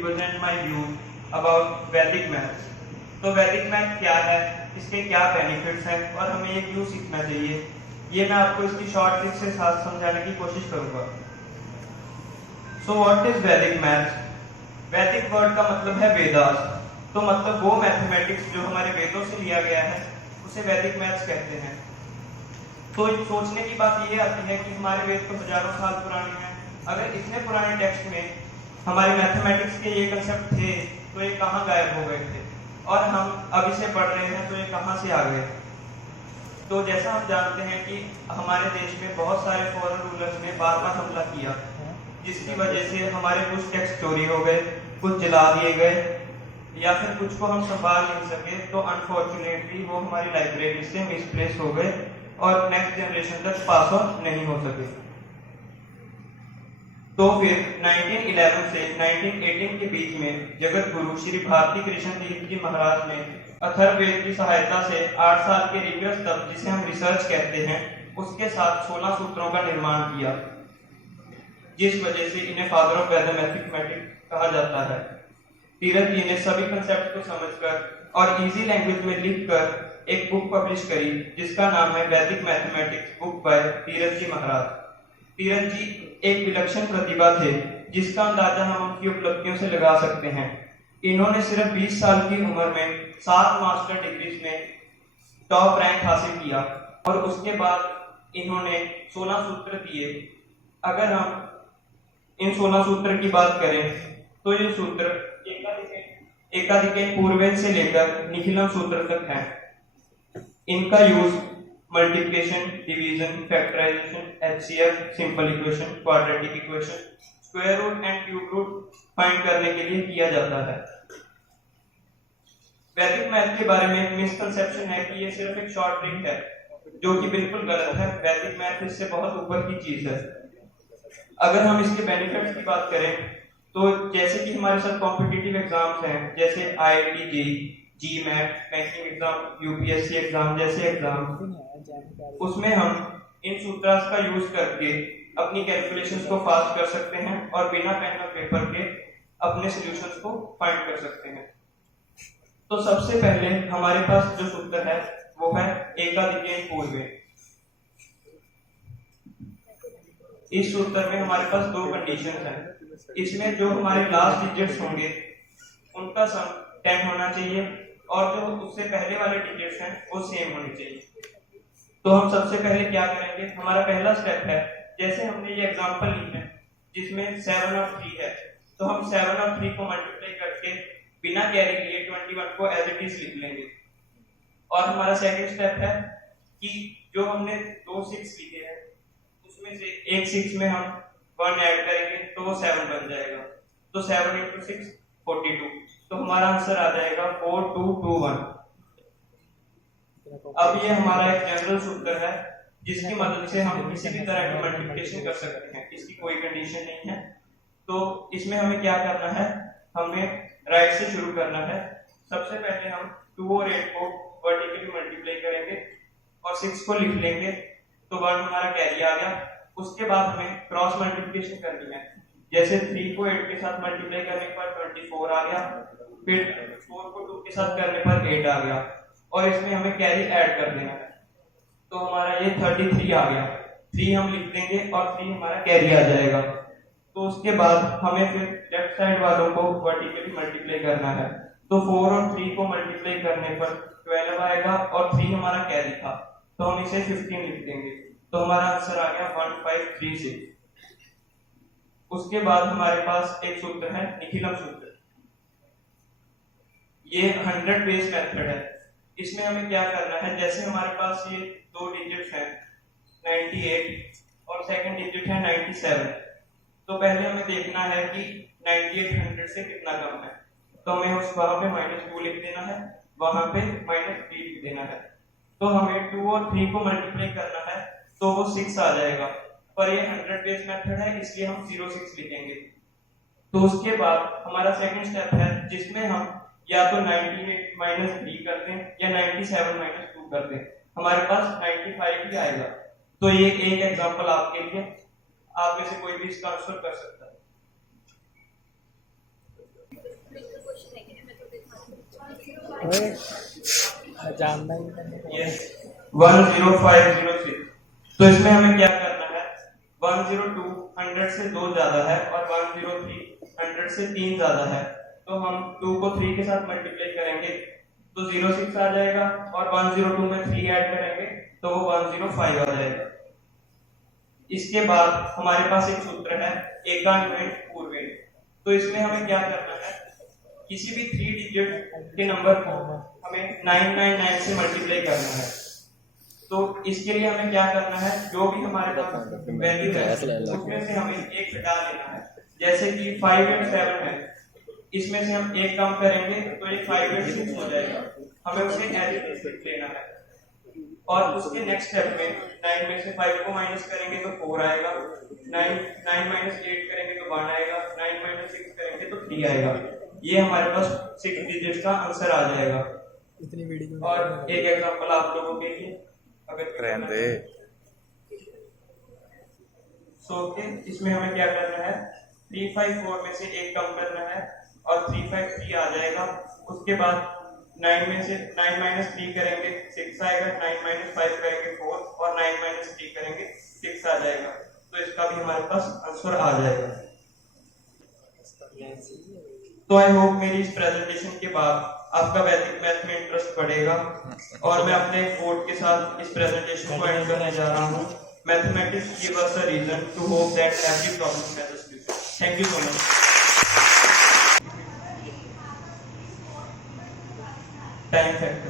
represent my view about Vedic maths. तो वैदिक math क्या है, इसके क्या बेनिफिट्स हैं और हमें ये क्यों सीखना चाहिए, ये मैं आपको इसकी शॉर्ट ट्रिक से साथ समझाने की कोशिश करूंगा। सो व्हाट इज वैदिक मैथ्स? वैदिक वर्ड का मतलब है वेदास, तो मतलब वो मैथमेटिक्स जो हमारे वेदों से लिया गया है उसे वैदिक मैथ्स कहते हैं। तो सोचने की बात ये आती है कि हमारे वेद तो हजारों साल पुराने हैं, अगर इतने पुराने टेक्स्ट में हमारे मैथमेटिक्स के ये कंसेप्ट थे तो ये कहाँ गायब हो गए थे, और हम अब इसे पढ़ रहे हैं तो ये कहाँ से आ गए। तो जैसा हम जानते हैं कि हमारे देश में बहुत सारे फॉरेन रूलर्स ने बार बार हमला किया, जिसकी वजह से हमारे कुछ टेक्स्ट चोरी हो गए, कुछ जला दिए गए, या फिर कुछ को हम संभाल नहीं सके, तो अनफॉर्चुनेटली वो हमारी लाइब्रेरी से मिसप्लेस हो गए और नेक्स्ट जनरेशन तक पास ऑन नहीं हो सके। तो फिर 1911 से 1918 के बीच में जगत गुरु श्री भारती कृष्ण तीर्थ जी महाराज ने अथर्ववेद की सहायता से 8 साल के रिगरस तप, जिसे हम रिसर्च कहते हैं, उसके साथ 16 सूत्रों का निर्माण किया, जिस वजह से इन्हें फादर ऑफ वैदिक मैथमेटिक्स कहा जाता है। तीरथ जी ने सभी कंसेप्ट को समझकर और इजी लैंग्वेज में लिखकर एक बुक पब्लिश करी, जिसका नाम है वैदिक मैथमेटिक्स बुक बाय तीरथ जी महाराज। तीरथ जी एक विलक्षण प्रतिभा थे, जिसका अंदाजा हम उनकी उपलब्धियों से लगा सकते हैं। इन्होंने सिर्फ 20 साल की उम्र में 7 मास्टर डिग्रीज में टॉप रैंक हासिल किया और उसके बाद इन्होंने 16 सूत्र दिए। अगर हम इन 16 सूत्र की बात करें तो ये सूत्र एकाधिके पूर्वेद से लेकर निखिलम सूत्र तक है। इनका use multiplication, division, factorisation, HCF, simple equation, quadratic equation, square root and cube root find करने के लिए किया जाता है। वैदिक मैथ के बारे में मिसकंसेप्शन है कि ये सिर्फ एक शॉर्ट ट्रिक है, जो कि बिल्कुल गलत है। वैदिक मैथ इससे बहुत ऊपर की चीज है। अगर हम इसके बेनिफिट्स की बात करें तो जैसे कि हमारे साथ कॉम्पिटिटिव एग्जाम्स हैं, जैसे IIT JEE, GMAT, banking exam, UPSC exam जैसे एग्जाम, उसमें हम इन सूत्रास का यूज करके अपनी कैलकुलेशंस को फास्ट कर सकते हैं और बिना पेन और पेपर के अपने सॉल्यूशंस को फाइंड कर सकते हैं। तो सबसे पहले हमारे पास जो सूत्र है वो है एकाधिकेन पूर्वे। इस सूत्र में हमारे पास 2 कंडीशन है। इसमें जो हमारे लास्ट डिजिट्स होंगे उनका सम 10 होना चाहिए और जो उससे पहले वाले डिजिट्स हैं वो सेम होने चाहिए। तो हम सबसे पहले क्या करेंगे, हमारा पहला स्टेप है, जैसे हमने ये एग्जांपल ली है जिसमें 7 और 3 है, तो हम 7 और 3 को मल्टीप्लाई करके बिना कैरी लिए 21 को एज इट इज लिख लेंगे। और हमारा सेकंड स्टेप है कि जो हमने 2 6 लिखे हैं उसमें से एक 6 में हम 1 ऐड करेंगे तो वो 7 बन जाएगा। तो 7 × 6 42, तो हमारा आंसर आ जाएगा 4221। अब ये हमारा एक जनरल सूत्र है जिसकी मदद से हम किसी भी तरह की मल्टीप्लिकेशन कर सकते हैं, इसकी कोई कंडीशन नहीं है। तो इसमें हमें क्या करना है, हमें राइट से शुरू करना है। सबसे पहले हम 2 और 8 को वर्टिकली मल्टीप्लाई करेंगे और 6 को लिख लेंगे, तो 1 हमारा कैरी आ गया। उसके बाद हमें क्रॉस मल्टीप्लिकेशन करनी है, जैसे 3 को 8 के साथ मल्टीप्लाई करने पर 24 आ गया, फिर 4 को 2 के साथ करने पर 8 आ गया और इसमें हमें कैरी ऐड कर देना है, तो हमारा ये 33 आ गया। 3 हम लिख देंगे और 3 हमारा कैरी आ जाएगा। तो उसके बाद हमें फिर लेफ्ट साइड वालों को वर्टिकली मल्टीप्लाई करना है, तो 4 और 3 को मल्टीप्लाई करने पर 12 आएगा और 3 हमारा कैरी था, तो हम इसे 15 लिख देंगे, तो हमारा आंसर आ गया 1536। उसके बाद हमारे पास एक सूत्र है निखिलम सूत्र। ये 100 बेस मेथड है। इसमें हमें क्या करना है, जैसे हमारे पास ये 2 डिजिट्स हैं 98 और सेकंड डिजिट है 97, तो पहले हमें देखना है कि 98 100 से कितना कम है, तो हमें उस वहां पे -2 लिख देना है, वहां पे -3 लिख देना है। तो हमें 2 और 3 को मल्टीप्लाई करना है तो वो 6 आ जाएगा, पर ये 100 बेस मेथड है इसलिए हम 06 लिखेंगे। तो उसके बाद हमारा सेकंड स्टेप है जिसमें हम या तो 98 - 3 कर दें या 97 - 2 कर दें, हमारे पास 95 ही आएगा। तो ये एक एग्जांपल आपके लिए, आप में से कोई भी इसका आंसर कर सकता है। जानना ही नहीं। यस 10506। तो इसमें हमें क्या करना है, 102 100 से 2 ज्यादा है और 103 100 से 3 ज्यादा है, तो हम 2 को 3 के साथ मल्टीप्लाई करेंगे तो 06 आ जाएगा और 102 में 3 ऐड करेंगे तो वो 105 आ जाएगा। इसके बाद हमारे पास एक सूत्र है एकान्वेंट पूर्वेंट। तो इसमें हमें क्या करना है, किसी भी 3 डिजिट के नंबर को हमें 999 से मल्टीप्लाई करना है। तो इसके लिए हमें क्या करना है, जो भी हमारे पास वैल्यू है उसमें से हमें एक घटा लेना है। जैसे कि 5 और 7 है, इसमें से हम एक कम करेंगे तो ये 5 और 6 हो जाएगा, हमें उसे एज लेना है। और उसके नेक्स्ट स्टेप में 9 में से 5 को माइनस करेंगे तो 4 आएगा, 9 माइनस 8 करेंगे तो 1 आएगा, 9 माइनस 6 करेंगे तो 3 आएगा। ये हमारे पास 6 डिजिट्स का आंसर आ जाएगा। इतनी वीडियो और एक एग्जांपल आप लोगों के लिए, अगर इसमें हमें क्या करना है, 354 में से एक कम करना है और 353 आ जाएगा। उसके बाद 9 में से 9 माइनस 3 करेंगे 6 आएगा, 9 माइनस 5 करेंगे 4 और 9 माइनस 3 करेंगे 6 आ जाएगा। तो इसका भी हमारे पास आंसर आ जाएगा। तो आई होप मेरी इस प्रेजेंटेशन के बाद आपका वैदिक मैथ में इंटरेस्ट बढ़ेगा और मैं अपने कोड के साथ इस प्रेजेंटेशन को एंड करने जा रहा हूँ। Mathematics give us a reason to hope that every problem has a solution. Thank you so much. Time factor